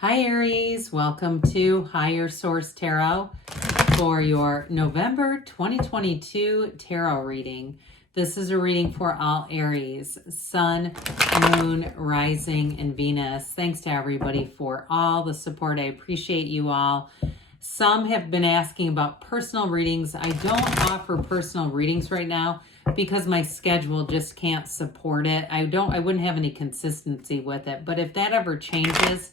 Hi Aries, welcome to Higher Source Tarot for your November 2022 tarot reading. This is a reading for all Aries, Sun, Moon, Rising, and Venus. Thanks to everybody for all the support. I appreciate you all. Some have been asking about personal readings. I don't offer personal readings right now because my schedule just can't support it. I wouldn't have any consistency with it. But if that ever changes,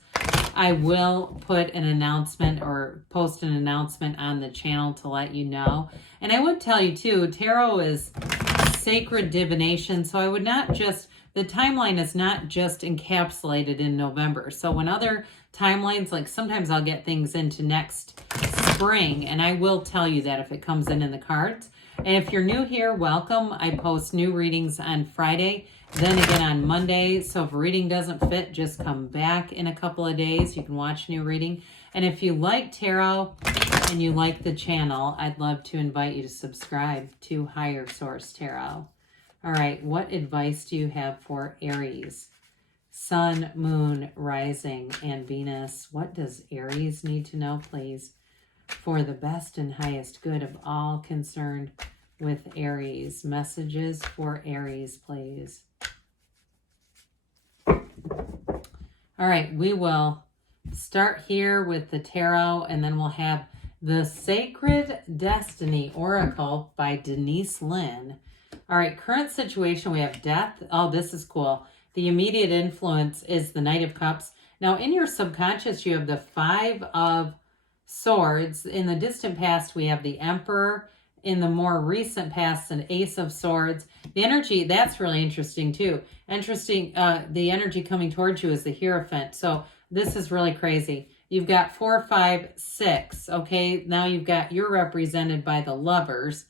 I will put an announcement or post an announcement on the channel to let you know. And I would tell you too, tarot is sacred divination. So I would not just, the timeline is not just encapsulated in November. So when other timelines, like sometimes I'll get things into next spring, and I will tell you that if it comes in the cards. And if you're new here, welcome. I post new readings on Friday, then again on Monday. So if a reading doesn't fit, just come back in a couple of days. You can watch new reading. And if you like tarot and you like the channel, I'd love to invite you to subscribe to Higher Source Tarot. All right, what advice do you have for Aries? Sun, Moon, Rising, and Venus. What does Aries need to know, please, for the best and highest good of all concerned with Aries? Messages for Aries, please. All right, we will start here with the tarot, and then we'll have the Sacred Destiny Oracle by Denise Lynn. All right, current situation, we have death. Oh, this is cool. The immediate influence is the Knight of Cups. Now, in your subconscious, you have the Five of Swords. In the distant past, we have the Emperor. In the more recent past, an Ace of Swords. The energy, that's really interesting too. The energy coming towards you is the Hierophant. So this is really crazy. You've got 4, 5, 6. Okay, now you're represented by the Lovers.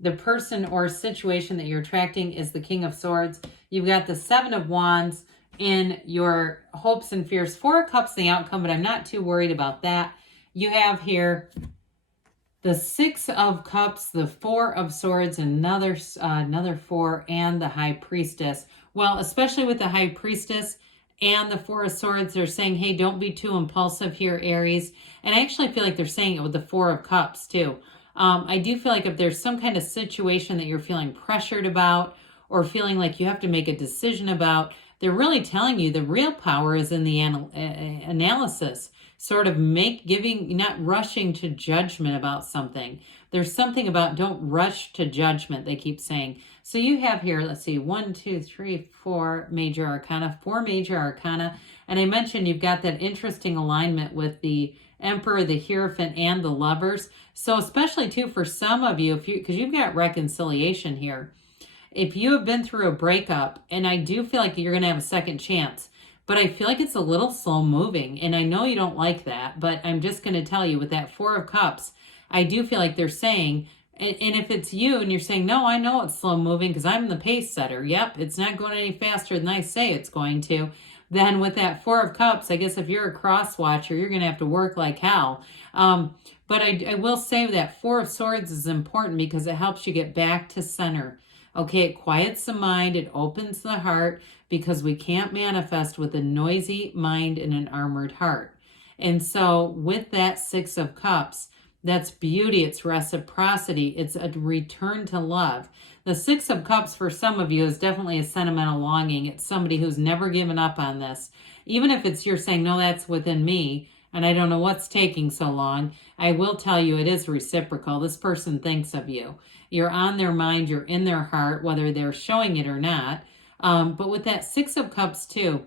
The person or situation that you're attracting is the King of Swords. You've got the 7 of Wands in your hopes and fears. 4 of Cups, the outcome, but I'm not too worried about that. You have here the 6 of Cups, the 4 of Swords, another 4, and the High Priestess. Well, especially with the High Priestess and the 4 of Swords, they're saying, hey, don't be too impulsive here, Aries. And I actually feel like they're saying it with the 4 of Cups, too. I do feel like if there's some kind of situation that you're feeling pressured about or feeling like you have to make a decision about, they're really telling you the real power is in the analysis. Sort of not rushing to judgment about something. There's something about don't rush to judgment, they keep saying. So you have here, let's see, 1, 2, 3, 4 major arcana, 4 major arcana. And I mentioned you've got that interesting alignment with the Emperor, the Hierophant, and the Lovers. So especially too for some of you, because you've got reconciliation here. If you have been through a breakup, and I do feel like you're going to have a second chance, but I feel like it's a little slow moving. And I know you don't like that, but I'm just going to tell you with that 4 of Cups, I do feel like they're saying, and if it's you and you're saying, no, I know it's slow moving because I'm the pace setter. Yep, it's not going any faster than I say it's going to. Then with that 4 of Cups, I guess if you're a cross watcher, you're going to have to work like hell. But I will say that 4 of Swords is important because it helps you get back to center. Okay, it quiets the mind, it opens the heart, because we can't manifest with a noisy mind and an armored heart. And so with that 6 of Cups, that's beauty, it's reciprocity, it's a return to love. The 6 of Cups for some of you is definitely a sentimental longing. It's somebody who's never given up on this. Even if it's you're saying, no, that's within me, and I don't know what's taking so long, I will tell you it is reciprocal. This person thinks of you. You're on their mind, you're in their heart, whether they're showing it or not. But with that 6 of Cups too,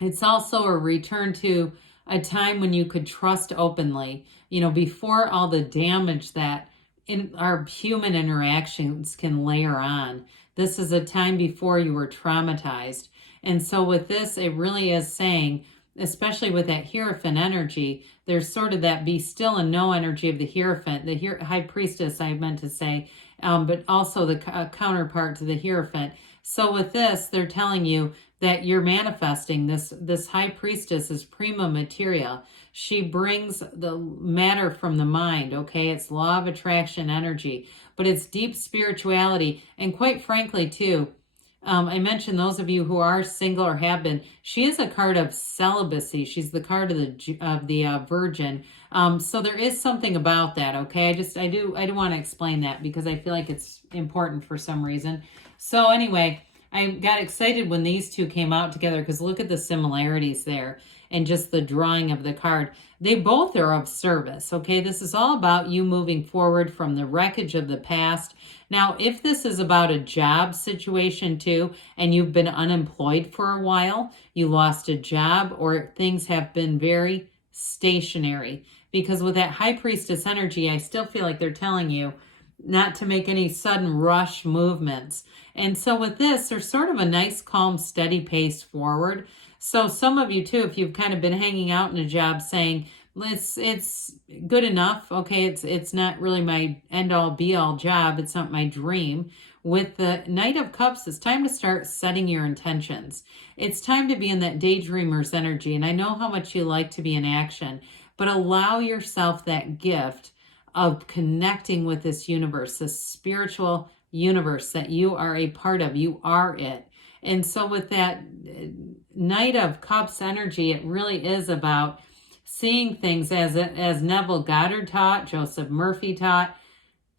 it's also a return to a time when you could trust openly, before all the damage that in our human interactions can layer on. This is a time before you were traumatized. And so with this, it really is saying, especially with that Hierophant energy, there's sort of that be still and know energy of the Hierophant, the High Priestess, I meant to say, but also the counterpart to the Hierophant. So with this, they're telling you that you're manifesting this High Priestess is prima materia. She brings the matter from the mind, okay? It's law of attraction energy, but it's deep spirituality. And quite frankly, too, I mentioned those of you who are single or have been. She is a card of celibacy. She's the card of the Virgin. So there is something about that. Okay, I do want to explain that because I feel like it's important for some reason. So anyway, I got excited when these two came out together because look at the similarities there and just the drawing of the card. They both are of service. Okay, this is all about you moving forward from the wreckage of the past. Now, if this is about a job situation too, and you've been unemployed for a while, you lost a job, or things have been very stationary, because with that High Priestess energy, I still feel like they're telling you not to make any sudden rush movements. And so with this, there's sort of a nice, calm, steady pace forward. So some of you too, if you've kind of been hanging out in a job saying, it's good enough, okay, it's not really my end-all be-all job, it's not my dream. With the Knight of Cups, it's time to start setting your intentions. It's time to be in that daydreamer's energy. And I know how much you like to be in action, but allow yourself that gift of connecting with this universe, this spiritual universe that you are a part of. You are it. And so with that Knight of Cups energy, it really is about seeing things as Neville Goddard taught, Joseph Murphy taught,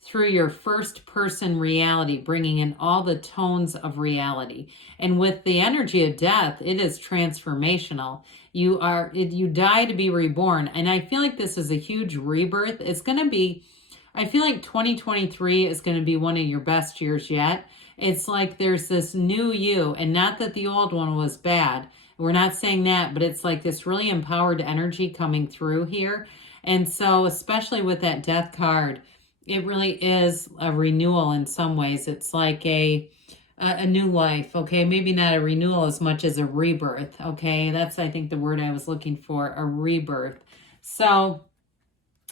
through your first person reality, bringing in all the tones of reality. And with the energy of death, it is transformational. You die to be reborn. And I feel like this is a huge rebirth. It's going to be, I feel like 2023 is going to be one of your best years yet. It's like there's this new you, and not that the old one was bad. We're not saying that, but it's like this really empowered energy coming through here. And so, especially with that death card, it really is a renewal in some ways. It's like a new life, okay? Maybe not a renewal as much as a rebirth, okay? That's, I think, the word I was looking for, a rebirth. So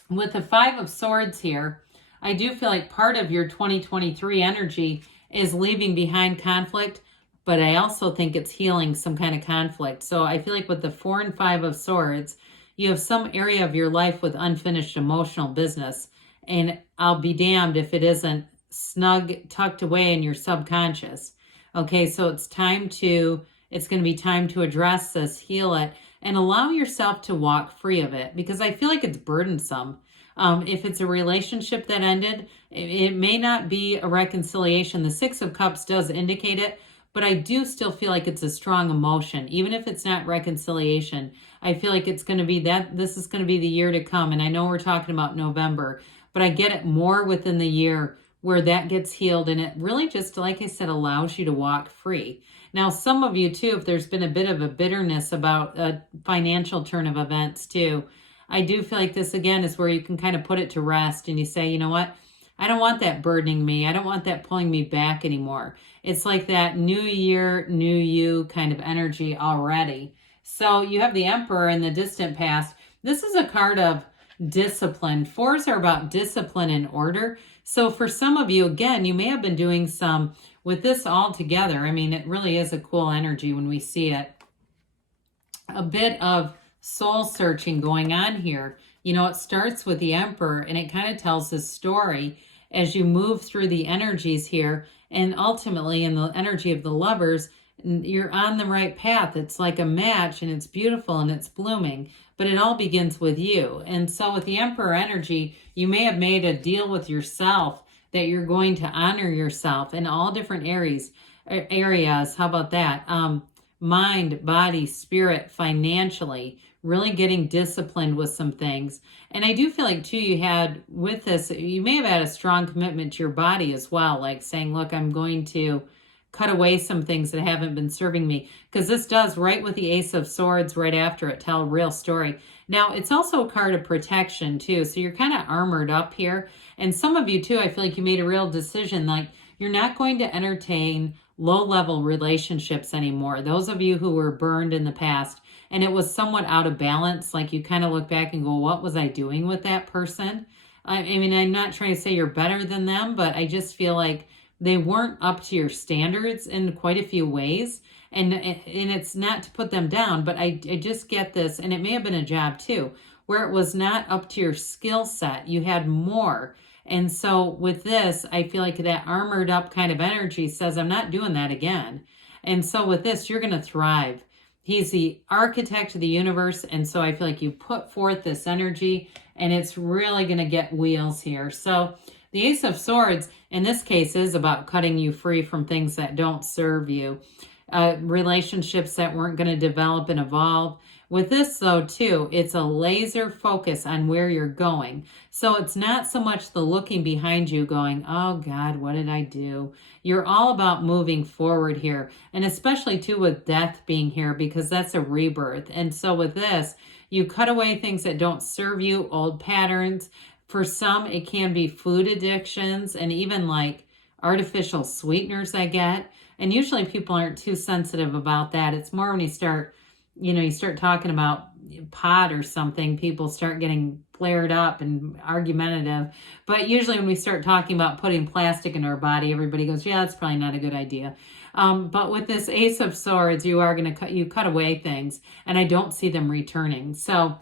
with the Five of Swords here, I do feel like part of your 2023 energy is leaving behind conflict, but I also think it's healing some kind of conflict. So I feel like with the 4 and 5 of Swords, you have some area of your life with unfinished emotional business. And I'll be damned if it isn't snug, tucked away in your subconscious. Okay, so it's going to be time to address this, heal it, and allow yourself to walk free of it, because I feel like it's burdensome. If it's a relationship that ended, it may not be a reconciliation. The 6 of Cups does indicate it, but I do still feel like it's a strong emotion. Even if it's not reconciliation, I feel like it's going to be that this is going to be the year to come. And I know we're talking about November, but I get it more within the year where that gets healed. And it really just, like I said, allows you to walk free. Now, some of you too, if there's been a bit of a bitterness about a financial turn of events too, I do feel like this again is where you can kind of put it to rest and you say, you know what? I don't want that burdening me. I don't want that pulling me back anymore. It's like that new year, new you kind of energy already. So you have the Emperor in the distant past. This is a card of discipline. 4s are about discipline and order. So for some of you, again, you may have been doing some with this all together. I mean, it really is a cool energy when we see it. A bit of soul searching going on here. You know, it starts with the Emperor and it kind of tells this story as you move through the energies here, and ultimately in the energy of the Lovers, you're on the right path. It's like a match and it's beautiful and it's blooming, but it all begins with you. And so with the Emperor energy, you may have made a deal with yourself that you're going to honor yourself in all different areas. How about that? Mind, body, spirit, financially, really getting disciplined with some things. And I do feel like too, you had with this, you may have had a strong commitment to your body as well, like saying, look, I'm going to cut away some things that haven't been serving me, because this does, right with the Ace of Swords right after it, tell a real story. Now, it's also a card of protection too, so you're kind of armored up here. And some of you too, I feel like you made a real decision, like you're not going to entertain low-level relationships anymore. Those of you who were burned in the past, and it was somewhat out of balance, like you kind of look back and go, what was I doing with that person? I mean, I'm not trying to say you're better than them, but I just feel like they weren't up to your standards in quite a few ways. And it's not to put them down, but I just get this, and it may have been a job too, where it was not up to your skill set. You had more. And so with this, I feel like that armored up kind of energy says, I'm not doing that again. And so with this, you're going to thrive. He's the architect of the universe. And so I feel like you put forth this energy and it's really going to get wheels here. So the Ace of Swords in this case is about cutting you free from things that don't serve you, relationships that weren't going to develop and evolve. With this though too, it's a laser focus on where you're going. So it's not so much the looking behind you going, oh God, what did I do? You're all about moving forward here. And especially too with death being here, because that's a rebirth. And so with this, you cut away things that don't serve you, old patterns. For some, it can be food addictions and even like artificial sweeteners I get. And usually people aren't too sensitive about that. It's more when you start talking about pot or something, people start getting flared up and argumentative. But usually when we start talking about putting plastic in our body, everybody goes, yeah, that's probably not a good idea. But with this Ace of Swords, you are going to cut away things, and I don't see them returning. So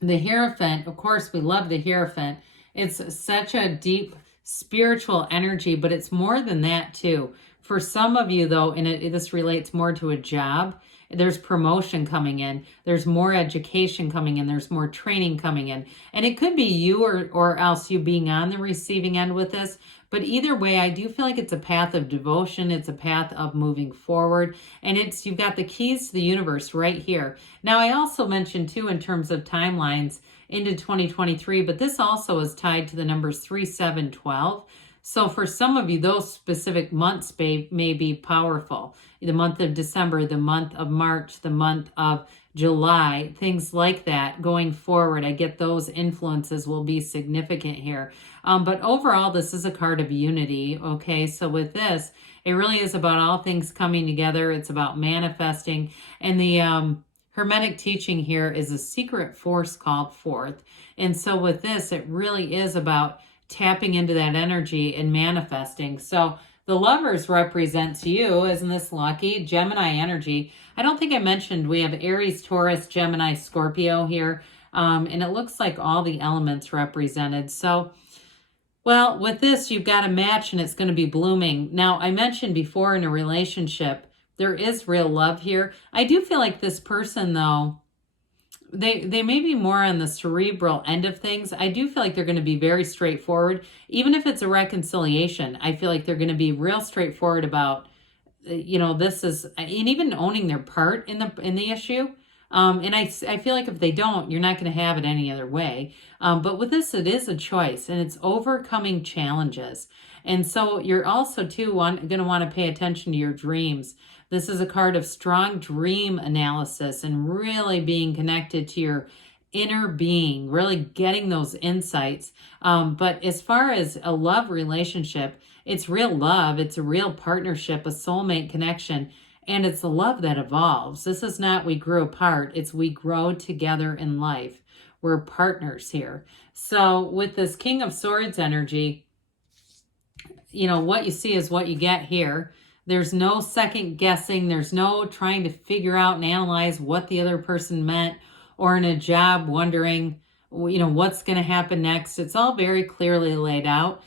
the Hierophant, of course, we love the Hierophant. It's such a deep spiritual energy, but it's more than that too. For some of you though, and this relates more to a job, there's promotion coming in, there's more education coming in, there's more training coming in. And it could be you or else you being on the receiving end with this. But either way, I do feel like it's a path of devotion. It's a path of moving forward. And you've got the keys to the universe right here. Now, I also mentioned too, in terms of timelines into 2023, but this also is tied to the numbers 3, 7, 12. So for some of you, those specific months may be powerful. The month of December, the month of March, the month of July, things like that going forward. I get those influences will be significant here. But overall, this is a card of unity, okay? So with this, it really is about all things coming together. It's about manifesting. And the Hermetic teaching here is a secret force called forth. And so with this, it really is about tapping into that energy and manifesting. So the Lovers represents you, isn't this lucky? Gemini energy. I don't think I mentioned we have Aries, Taurus, Gemini, Scorpio here. And it looks like all the elements represented. So, well, with this, you've got a match and it's going to be blooming. Now, I mentioned before in a relationship, there is real love here. I do feel like this person, though, they may be more on the cerebral end of things. I do feel like they're going to be very straightforward. Even if it's a reconciliation, I feel like they're going to be real straightforward about, this is, and even owning their part in the issue. And I feel like if they don't, you're not going to have it any other way. But with this, it is a choice, and it's overcoming challenges. And so you're also, too, going to want to pay attention to your dreams. This is a card of strong dream analysis and really being connected to your inner being, really getting those insights. But as far as a love relationship, it's real love. It's a real partnership, a soulmate connection. And it's a love that evolves. This is not we grew apart. It's we grow together in life. We're partners here. So with this King of Swords energy, what you see is what you get here. There's no second guessing. There's no trying to figure out and analyze what the other person meant, or in a job wondering, what's going to happen next. It's all very clearly laid out.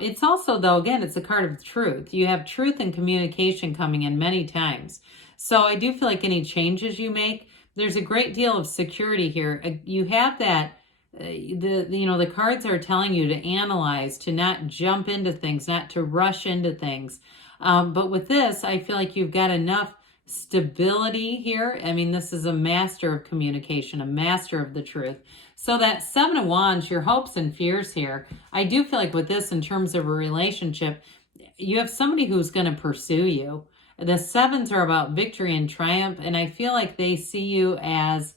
It's also, though, again, it's a card of truth. You have truth and communication coming in many times. So I do feel like any changes you make, there's a great deal of security here. You have that, the cards are telling you to analyze, to not jump into things, not to rush into things. But with this, I feel like you've got enough stability here. I mean, this is a master of communication, a master of the truth. So that 7 of Wands, your hopes and fears here, I do feel like with this, in terms of a relationship, you have somebody who's going to pursue you. The 7s are about victory and triumph, and I feel like they see you as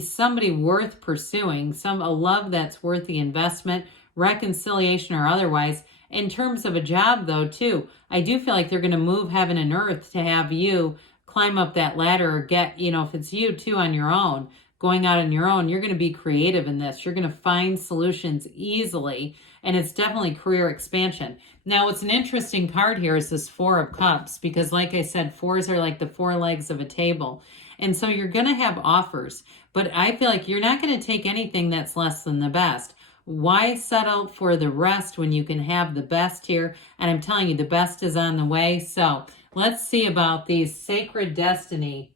somebody worth pursuing, a love that's worth the investment, reconciliation or otherwise. In terms of a job, though, too, I do feel like they're going to move heaven and earth to have you climb up that ladder or get, if it's you, too, on your own, going out on your own, you're going to be creative in this. You're going to find solutions easily, and it's definitely career expansion. Now, what's an interesting card here is this 4 of Cups, because like I said, 4s are like the 4 legs of a table. And so you're going to have offers, but I feel like you're not going to take anything that's less than the best. Why settle for the rest when you can have the best here? And I'm telling you, the best is on the way. So let's see about these Sacred Destiny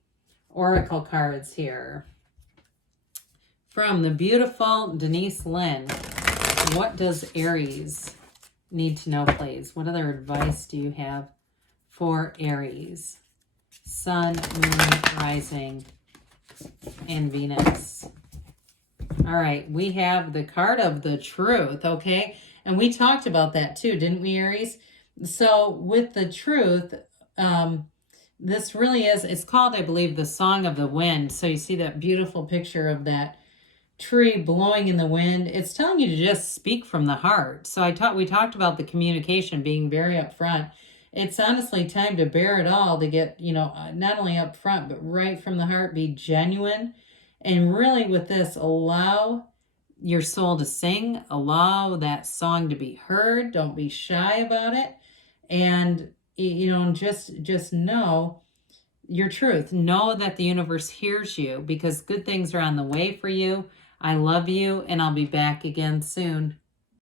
Oracle cards here. From the beautiful Denise Lynn, what does Aries need to know, please? What other advice do you have for Aries? Sun, Moon, Rising, and Venus. All right, we have the card of the Truth, okay? And we talked about that too, didn't we, Aries? So with the Truth, this really is, it's called, I believe, the Song of the Wind. So you see that beautiful picture of that tree blowing in the wind. It's telling you to just speak from the heart. So we talked about the communication being very upfront. It's honestly time to bear it all, to get, not only up front, but right from the heart, be genuine. And really with this, allow your soul to sing, allow that song to be heard. Don't be shy about it. And, just know your truth. Know that the universe hears you, because good things are on the way for you. I love you, and I'll be back again soon.